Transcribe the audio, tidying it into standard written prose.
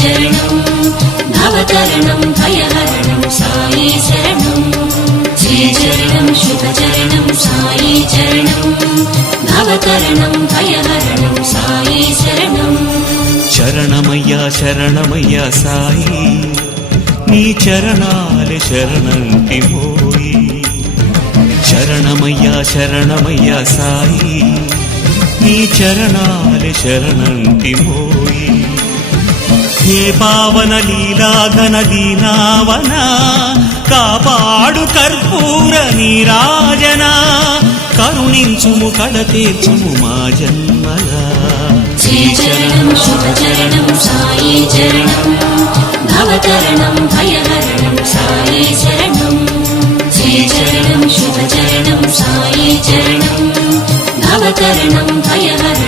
చరణం భవతరణం భయహరణం సాయి శరణం శ్రీచరణం శుభచరణం సాయి చరణం భవతరణం భయహరణం సాయి శరణం శరణమయ్యా శరణమయ్యా సాయి నీ చరణాలే శరణంటిమోయి శరణమయ్యా శరణమయ్యా సాయి నీ చరణాలే శరణంటిమోయి హే పావన లీలాఘన దీనావన కాపాడు కర్పూర నీరాజన కరుణించుము కడతీర్చుము మా జన్మలా శ్రీచరణం శుభచరణం సాయి చరణం భవతరణం భయహరణం సాయి శరణం శ్రీచరణం శుభచరణం సాయి చరణం భవతరణం భయహరణం